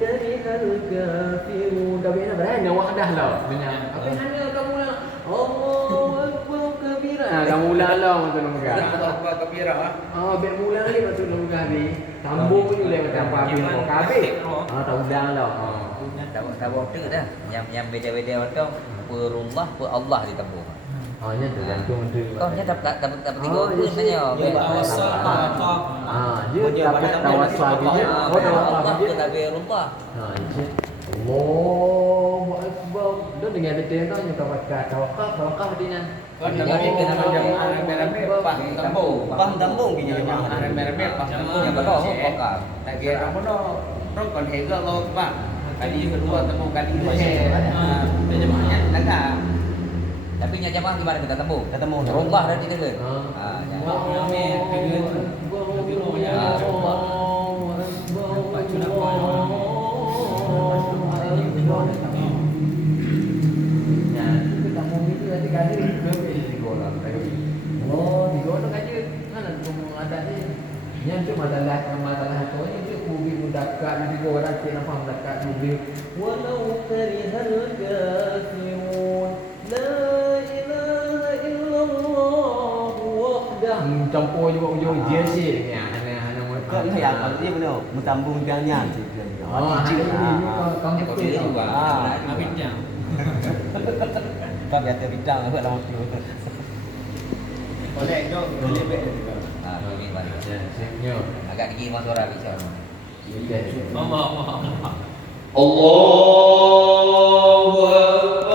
karihal kafirun. Dah biar berani awak dah lah. Benar. Apa hanya kamu lah. Allahu akbar kabira. Kamu ulang lah macam nunggu. Allahu akbar kabira. Biar mula lagi macam nunggu habis. Sambung pun boleh macam apa habis kau kabeh. Tak ulang lah. Tak bodoh dah. Yang beda-beda orang perullah per Allah ditembung. Nya tu gantung tu. Kau nya dapat tiga pun saja. Dia dapat tawassul dia. Allah ke Nabi Allah. Iya. Allahu akbar. Dia dengar betul tu nya tawakal dinan. Kau nak fikir nama jemaah rame-rame pas tambung punya jemaah rame-rame pas tambung yang betul wakaf. Tak kira kamu no kon hega lo Pak. Kali kedua tembung kali kedua. Jemaahnya enggak. Tapi nya jemaah gimana kita tembung? Ketemu Allah dah kita ke. Jemaah yang tu masalah tu ni dia kubi mudakat ni orang kena faham dekat kubi walau karihal kafirun la ilaha illallah wahdah campur juga ujung je sih ya ana Kan yang dia benar bertambung jangan tu dia. Kau ni betul juga. bincang. Kau biasa bincang apa lama tu. Boleh dong, boleh bet. Agak tinggi masuk suara bicara. Allah. Allahu Allah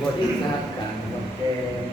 bodisakan konten